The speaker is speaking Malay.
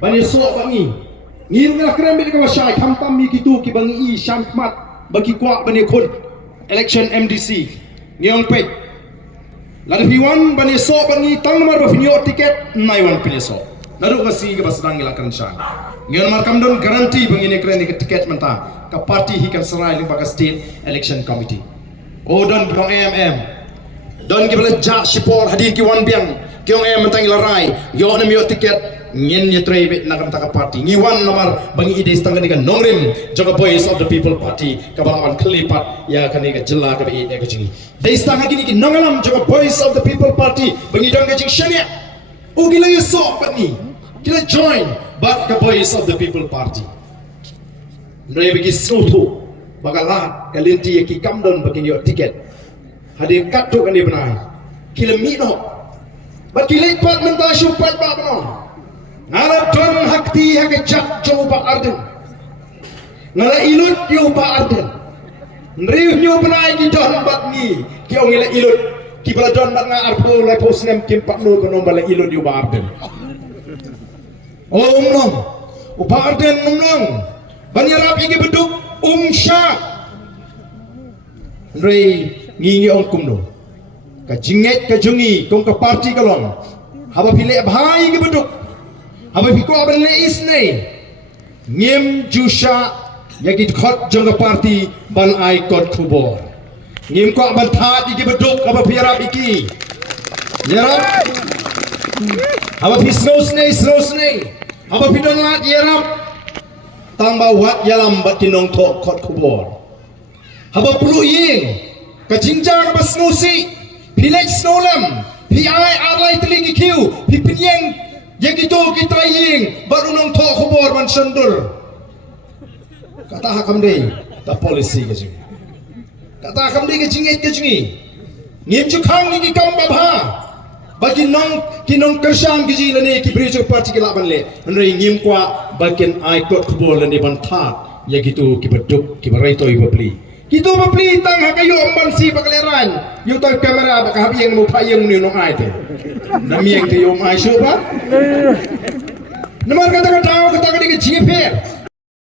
Bani so bangi. Ngin ngala krem bi ka syai khampam mi kitu ki bangi I syammat bagi kuat bani khun election MDC ngiong pe. Lalu piwan bani so bangi tang nomor bafinyo tiket naiwan pilih so. Lalu kasi ke basdang ngelakan syai. Ngiong markam don garanti bangi ne kren tiket mentah ka parti hikan serai lembaga state election committee. Oh don bang don ki bala ja sipor hadir ki wan biang kiong mentang larai yo na miyo tiket nyen ye trebe na kam taka party ngi wan nomor bangi ide stanga ni kan nongrim joga voice of the people party ka balawan klipat ya kan ni ka jela ka be ka jingi de stanga gini ki nongalam joga voice of the people party bangi dong ka jing shania o gila ye so patni kila join but ka voice of the people party ndre bagi snoto bagala kalinti ye ki kamdon bagi yo tiket hadir katu kan dia benar kila mino bakilai pat mentah syupat ba benar ngala don hakti hak jak jo ba arden ngala ilut yo ba arden nriu nyo benar di don bat ni ki ongela ilut ki bala don bat nga arpo la ko snem kim pak no ko nombala ilut yo ba arden nom o ba arden nom banyarap igi beduk syak nri ngingi ong kumno ka jinget ka jungi kong ka parti kalong haba pile bhai ki beduk haba piko abel le isne ngim jusha yagi khot jong ka parti ban ai kot khubor ngim ko abel tha ki beduk haba piara iki yarap haba pi snow sne haba pi don lat yarap tamba wat yalam bat kinong thok khot khubor haba pulu ying kajingjang bas snosi pilek snolam pi ai arlai telingi kiu pi pinyeng yang itu kita ying baru nong tho khobor man sandur kata hakam dei ta policy ke jing kata hakam dei ke jinget ke jingi ngim chu khang ni kam babha bagi nong kinong kersang ke ji lane ki bri chu parti ke laban le nrei ngim kwa bagian ai kot khobor lane ban tha yang itu ki beduk ki barai toi bapli kita beli tang hakayo amban si pakaleran yung tang kamera baka habi yang mo payeng ni no ai te nami yang te yo mai shuba namar kata kata ni ke jinge per